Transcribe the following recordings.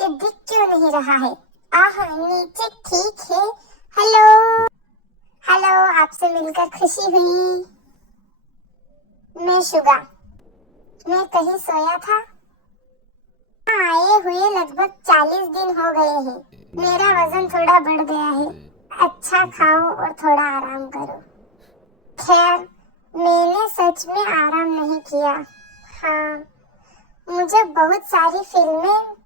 नीचे दिख क्यों नहीं रहा है? आह, नीचे ठीक है। हेलो हेलो, आपसे मिलकर खुशी हुई। मैं शुगा। मैं कहीं सोया था। आए हुए लगभग 40 दिन हो गए हैं। मेरा वजन थोड़ा बढ़ गया है। अच्छा खाओ और थोड़ा आराम करो। खैर, मैंने सच में आराम नहीं किया। हाँ, मुझे बहुत सारी फिल्में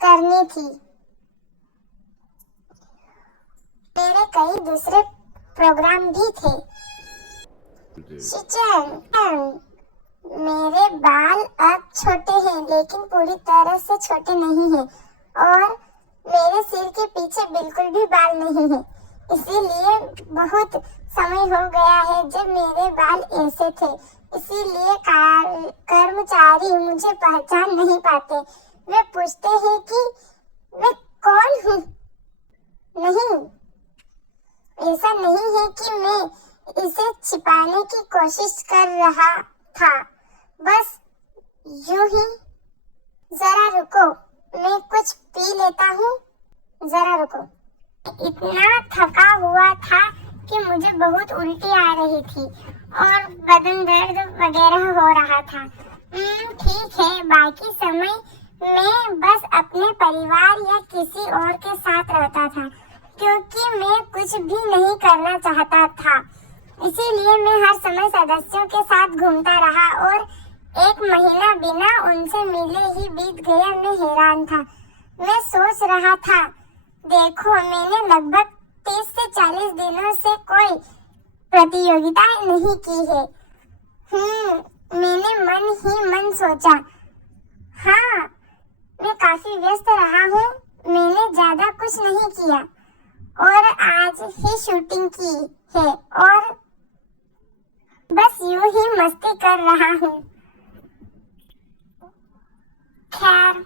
करनी थी। मेरे कई दूसरे प्रोग्राम भी थे। शिचन, मेरे बाल अब छोटे हैं, लेकिन पूरी तरह से छोटे नहीं हैं, और मेरे सिर के पीछे बिल्कुल भी बाल नहीं हैं। इसीलिए बहुत समय हो गया है जब मेरे बाल ऐसे थे। इसीलिए कर्मचारी मुझे पहचान नहीं पाते। वे पूछते हैं कि मैं कौन हूँ। नहीं, ऐसा नहीं है कि मैं इसे छिपाने की कोशिश कर रहा था, बस यूं ही। जरा रुको, मैं कुछ पी लेता हूँ। जरा रुको। इतना थका हुआ था कि मुझे बहुत उल्टी आ रही थी और बदन दर्द वगैरह हो रहा था। ठीक है, बाकी समय मैं बस अपने परिवार या किसी और के साथ रहता था, क्योंकि मैं कुछ भी नहीं करना चाहता था। इसीलिए मैं हर समय सदस्यों के साथ घूमता रहा और 1 महीना बिना उनसे मिले ही बीत गया। मैं हैरान था। मैं सोच रहा था, देखो, मैंने लगभग 30 से 40 दिनों से कोई प्रतियोगिता नहीं की है। मैंने मन ही मन सोचा, हाँ, मैं काफी व्यस्त रहा हूँ। मैंने ज्यादा कुछ नहीं किया और आज ही शूटिंग की है और बस यूं ही मस्ती कर रहा हूँ। खैर,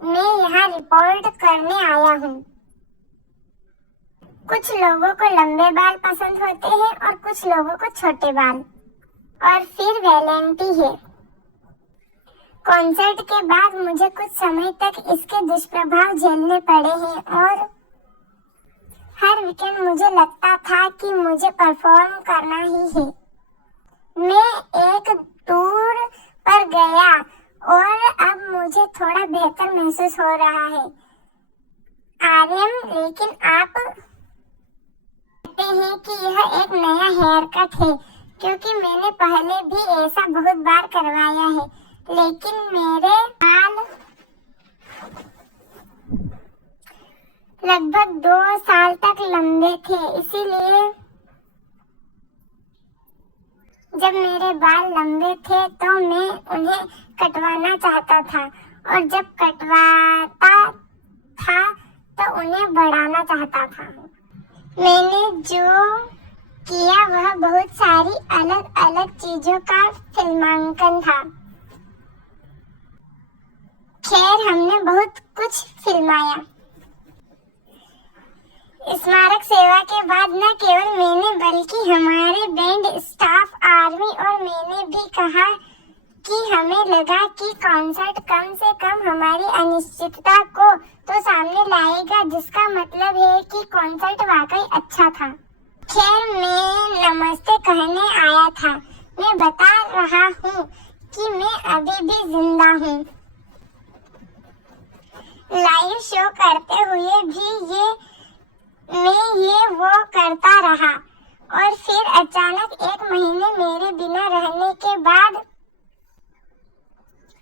मैं यहाँ रिपोर्ट करने आया हूँ। कुछ लोगों को लंबे बाल पसंद होते हैं और कुछ लोगों को छोटे बाल। और फिर वैलेंटी है। कॉन्सर्ट के बाद मुझे कुछ समय तक इसके दुष्प्रभाव झेलने पड़े हैं और हर वीकेंड मुझे लगता था कि मुझे परफॉर्म करना ही है। मैं एक टूर पर गया और अब मुझे थोड़ा बेहतर महसूस हो रहा है। आर्यन, लेकिन आप कहते हैं कि यह एक नया हेयर कट है, क्योंकि मैंने पहले भी ऐसा बहुत बार करवाया है, लेकिन मेरे बाल लगभग 2 साल तक लंबे थे। इसीलिए जब मेरे बाल लंबे थे तो मैं उन्हें कटवाना चाहता था, और जब कटवाता था तो उन्हें बढ़ाना चाहता था। मैंने जो किया वह बहुत सारी अलग अलग चीजों का फिल्मांकन था। खैर, हमने बहुत कुछ फिल्माया। स्मारक सेवा के बाद न केवल मैंने बल्कि हमारे बैंड स्टाफ, आर्मी और मैंने भी कहा कि हमें लगा कि कॉन्सर्ट कम से कम हमारी अनिश्चितता को तो सामने लाएगा, जिसका मतलब है कि कॉन्सर्ट वाकई अच्छा था। खैर, मैं नमस्ते कहने आया था। मैं बता रहा हूँ कि मैं अभी भी जिंदा हूँ। लाइव शो करते हुए भी मैं ये वो करता रहा, और फिर अचानक 1 महीने मेरे बिना रहने के बाद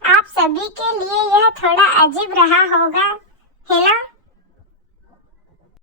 आप सभी के लिए यह थोड़ा अजीब रहा होगा, है ना?